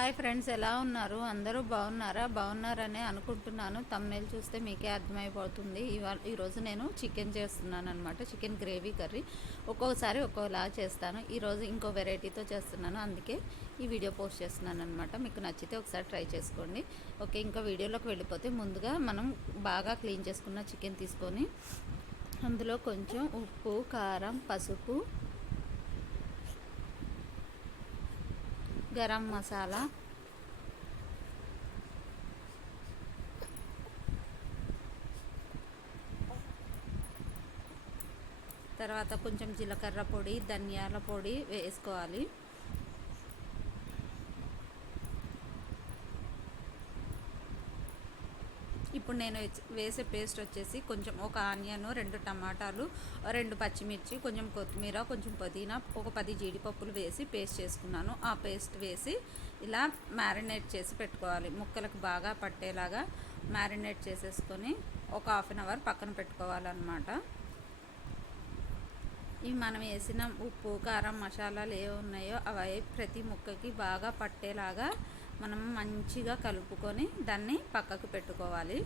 Hi friends ఎలా ఉన్నారు? అందరూ బాగున్నారా? బాగున్నారనే అనుకుంటున్నాను. తమ్నేల్ చూస్తే మీకే అర్థమైపోతుంది. ఇవాళ ఈరోజు నేను చికెన్ చేస్తున్నాను అనమాట చికెన్ గ్రేవీ కర్రీ. ఒక్కొక్కసారి ఒక్కోలా చేస్తాను. ఈరోజు ఇంకో వెరైటీతో చేస్తున్నాను. అందుకే ఈ వీడియో పోస్ట్ చేస్తున్నాను అనమాట మీకు నచ్చితే ఒకసారి ట్రై చేసుకోండి. ఓకే ఇంకా వీడియోలోకి వెళ్ళిపోతే ముందుగా మనం బాగా క్లీన్ చేసుకున్న చికెన్ తీసుకొని అందులో కొంచెం ఉప్పు కారం పసుపు గరం మసాలా. తర్వాత కొంచెం జీలకర్ర పొడి ధనియాల పొడి వేసుకోవాలి. ఇప్పుడు నేను వేసే పేస్ట్ వచ్చేసి కొంచెం ఒక ఆనియన్ రెండు టమాటాలు రెండు పచ్చిమిర్చి కొంచెం కొత్తిమీర కొంచెం పుదీనా ఒక పది జీడిపప్పులు వేసి పేస్ట్ చేసుకున్నాను. ఆ పేస్ట్ వేసి ఇలా మ్యారినేట్ చేసి పెట్టుకోవాలి. ముక్కలకు బాగా పట్టేలాగా మ్యారినేట్ చేసేసుకొని ఒక హాఫ్ అన్ అవర్ పక్కన పెట్టుకోవాలన్నమాట. ఇవి మనం వేసిన ఉప్పు కారం మసాలాలు ఏ ఉన్నాయో అవి ప్రతి ముక్కకి బాగా పట్టేలాగా మనం మంచిగా కలుపుకొని దాన్ని పక్కకు పెట్టుకోవాలి.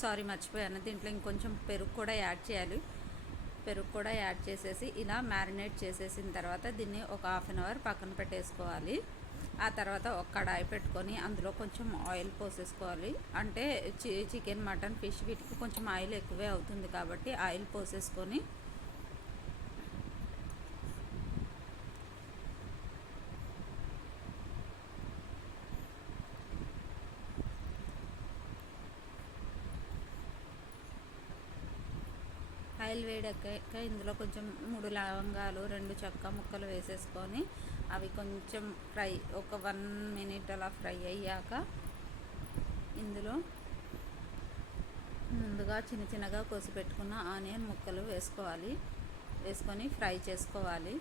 సారీ మర్చిపోయాను. దీంట్లో ఇంకొంచెం పెరుగు కూడా యాడ్ చేయాలి. పెరుగు కూడా యాడ్ చేసేసి ఇలా మ్యారినేట్ చేసేసిన తర్వాత దీన్ని ఒక హాఫ్ అన్ అవర్ పక్కన పెట్టేసుకోవాలి. ఆ తర్వాత ఒక కడాయి పెట్టుకొని అందులో కొంచెం ఆయిల్ పోసేసుకోవాలి. అంటే చికెన్ మటన్ ఫిష్ వీటికి కొంచెం ఆయిల్ ఎక్కువే అవుతుంది కాబట్టి ఆయిల్ పోసేసుకొని ఆయిల్ వేడెక్కాక ఇందులో కొంచెం మూడు లవంగాలు రెండు చెక్క ముక్కలు వేసేసుకొని అవి కొంచెం ఫ్రై ఒక వన్ మినిట్ అలా ఫ్రై అయ్యాక ఇందులో ముందుగా చిన్న చిన్నగా కోసి పెట్టుకున్న ఆనియన్ ముక్కలు వేసుకోవాలి. వేసుకొని ఫ్రై చేసుకోవాలి.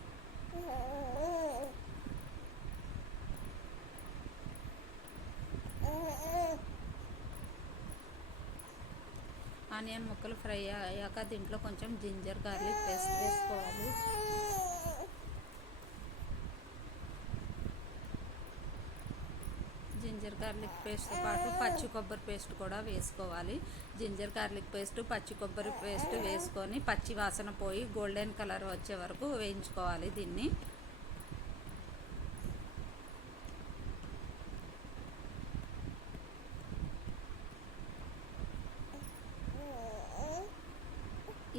ఆనియన్ ముక్కలు ఫ్రై అయ్యాక దీంట్లో కొంచెం జింజర్ గార్లిక్ పేస్ట్ వేసుకోవాలి. జింజర్ గార్లిక్ పేస్ట్తో పాటు పచ్చి కొబ్బరి పేస్ట్ కూడా వేసుకోవాలి. జింజర్ గార్లిక్ పేస్ట్ పచ్చి కొబ్బరి పేస్ట్ వేసుకొని పచ్చి వాసన పోయి గోల్డెన్ కలర్ వచ్చే వరకు వేయించుకోవాలి దీన్ని.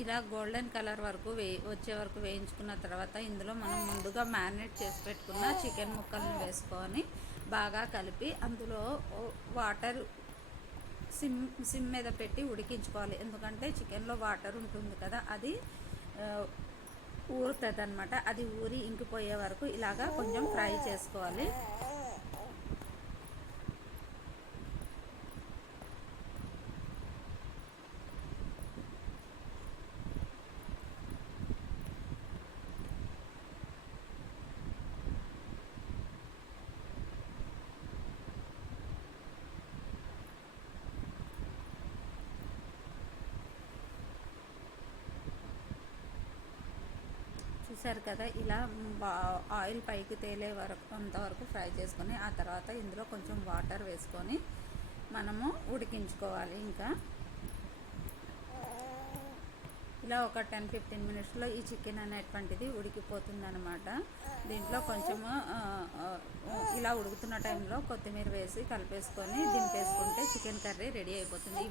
ఇలా గోల్డెన్ కలర్ వరకు వే వచ్చే వరకు వేయించుకున్న తర్వాత ఇందులో మనం ముందుగా మ్యారినేట్ చేసి పెట్టుకున్న చికెన్ ముక్కలను వేసుకొని బాగా కలిపి అందులో వాటర్ సిమ్ సిమ్ మీద పెట్టి ఉడికించుకోవాలి. ఎందుకంటే చికెన్లో వాటర్ ఉంటుంది కదా అది ఊరుతుంది అనమాట అది ఊరి ఇంకిపోయే వరకు ఇలాగా కొంచెం ఫ్రై చేసుకోవాలి. చూసారు కదా ఇలా ఆయిల్ పైకి తేలే వరకు అంతవరకు ఫ్రై చేసుకొని ఆ తర్వాత ఇందులో కొంచెం వాటర్ వేసుకొని మనము ఉడికించుకోవాలి ఇంకా. ఇలా ఒక టెన్ ఫిఫ్టీన్ మినిట్స్లో ఈ చికెన్ అనేటువంటిది ఉడికిపోతుంది అనమాట దీంట్లో కొంచెము ఇలా ఉడుకుతున్న టైంలో కొత్తిమీర వేసి కలిపేసుకొని దింపేసుకుంటే చికెన్ కర్రీ రెడీ అయిపోతుంది. ఈ